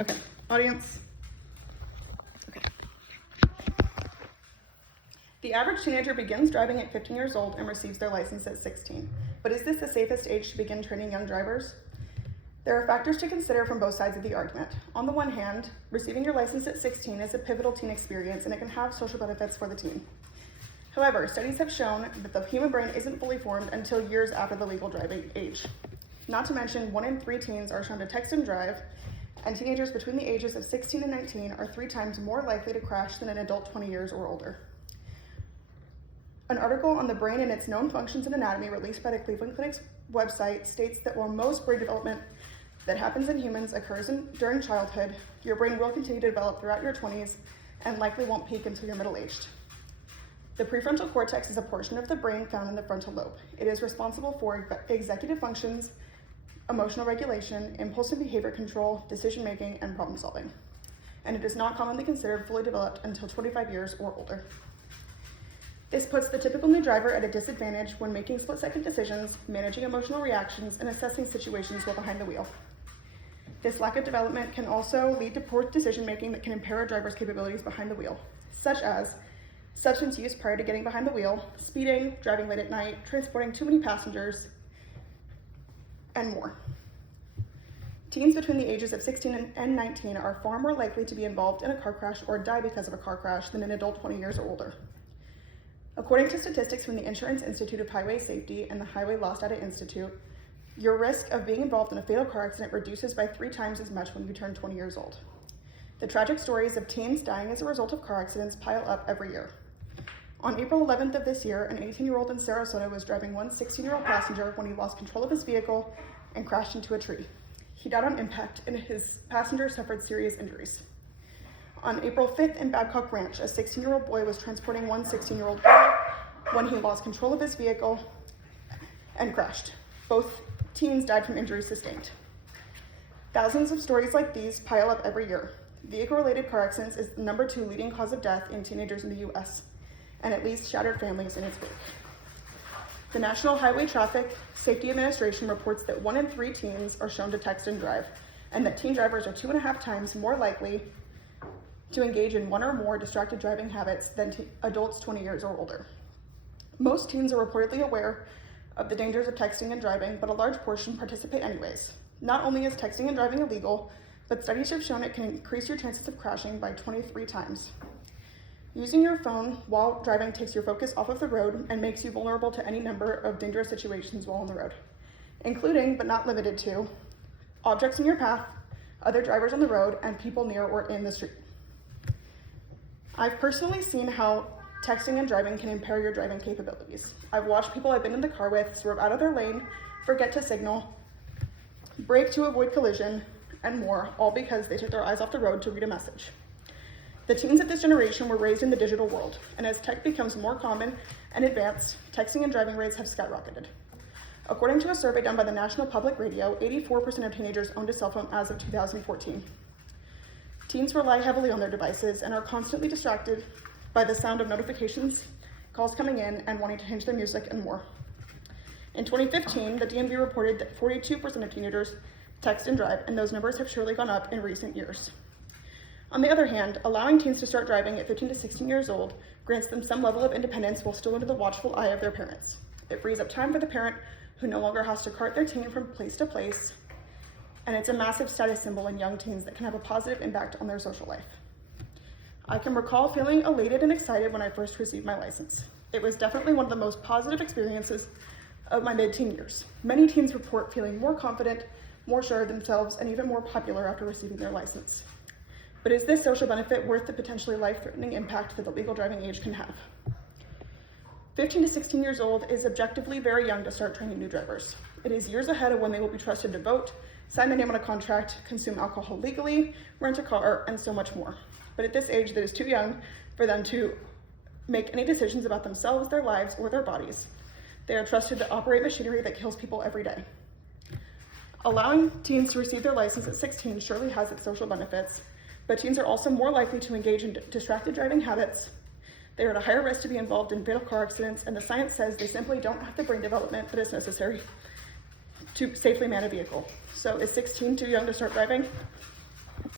Okay, audience. Okay. The average teenager begins driving at 15 years old and receives their license at 16. But is this the safest age to begin training young drivers? There are factors to consider from both sides of the argument. On the one hand, receiving your license at 16 is a pivotal teen experience and it can have social benefits for the teen. However, studies have shown that the human brain isn't fully formed until years after the legal driving age. Not to mention, 1 in 3 teens are shown to text and drive, and teenagers between the ages of 16 and 19 are 3 times more likely to crash than an adult 20 years or older. An article on the brain and its known functions and anatomy released by the Cleveland Clinic's website states that while most brain development that happens in humans occurs during childhood, your brain will continue to develop throughout your 20s and likely won't peak until you're middle-aged. The prefrontal cortex is a portion of the brain found in the frontal lobe. It is responsible for executive functions, emotional regulation, impulse and behavior control, decision-making, and problem-solving. And it is not commonly considered fully developed until 25 years or older. This puts the typical new driver at a disadvantage when making split-second decisions, managing emotional reactions, and assessing situations while behind the wheel. This lack of development can also lead to poor decision-making that can impair a driver's capabilities behind the wheel, such as substance use prior to getting behind the wheel, speeding, driving late at night, transporting too many passengers, and more. Teens between the ages of 16 and 19 are far more likely to be involved in a car crash or die because of a car crash than an adult 20 years or older. According to statistics from the Insurance Institute of Highway Safety and the Highway Loss Data Institute, your risk of being involved in a fatal car accident reduces by 3 times as much when you turn 20 years old. The tragic stories of teens dying as a result of car accidents pile up every year. On April 11th of this year, an 18-year-old in Sarasota was driving one 16-year-old passenger when he lost control of his vehicle and crashed into a tree. He died on impact and his passenger suffered serious injuries. On April 5th in Babcock Ranch, a 16-year-old boy was transporting one 16-year-old girl when he lost control of his vehicle and crashed. Both teens died from injuries sustained. Thousands of stories like these pile up every year. Vehicle-related car accidents is the #2 leading cause of death in teenagers in the U.S., and it leaves shattered families in its wake. The National Highway Traffic Safety Administration reports that 1 in 3 teens are shown to text and drive, and that teen drivers are 2.5 times more likely to engage in 1 or more distracted driving habits than adults 20 years or older. Most teens are reportedly aware of the dangers of texting and driving, but a large portion participate anyways. Not only is texting and driving illegal, but studies have shown it can increase your chances of crashing by 23 times. Using your phone while driving takes your focus off of the road and makes you vulnerable to any number of dangerous situations while on the road, including, but not limited to, objects in your path, other drivers on the road, and people near or in the street. I've personally seen how texting and driving can impair your driving capabilities. I've watched people I've been in the car with swerve out of their lane, forget to signal, brake to avoid collision, and more, all because they took their eyes off the road to read a message. The teens of this generation were raised in the digital world, and as tech becomes more common and advanced, texting and driving rates have skyrocketed. According to a survey done by the National Public Radio, 84% of teenagers owned a cell phone as of 2014. Teens rely heavily on their devices and are constantly distracted by the sound of notifications, calls coming in, and wanting to change their music and more. In 2015, the DMV reported that 42% of teenagers text and drive, and those numbers have surely gone up in recent years. On the other hand, allowing teens to start driving at 15 to 16 years old grants them some level of independence while still under the watchful eye of their parents. It frees up time for the parent who no longer has to cart their teen from place to place, and it's a massive status symbol in young teens that can have a positive impact on their social life. I can recall feeling elated and excited when I first received my license. It was definitely one of the most positive experiences of my mid-teen years. Many teens report feeling more confident, more sure of themselves, and even more popular after receiving their license. But is this social benefit worth the potentially life-threatening impact that the legal driving age can have? 15 to 16 years old is objectively very young to start training new drivers. It is years ahead of when they will be trusted to vote, sign their name on a contract, consume alcohol legally, rent a car, and so much more. But at this age, that is too young for them to make any decisions about themselves, their lives, or their bodies. They are trusted to operate machinery that kills people every day. Allowing teens to receive their license at 16 surely has its social benefits, but teens are also more likely to engage in distracted driving habits. They are at a higher risk to be involved in fatal car accidents, and the science says they simply don't have the brain development that is necessary to safely man a vehicle. So is 16 too young to start driving?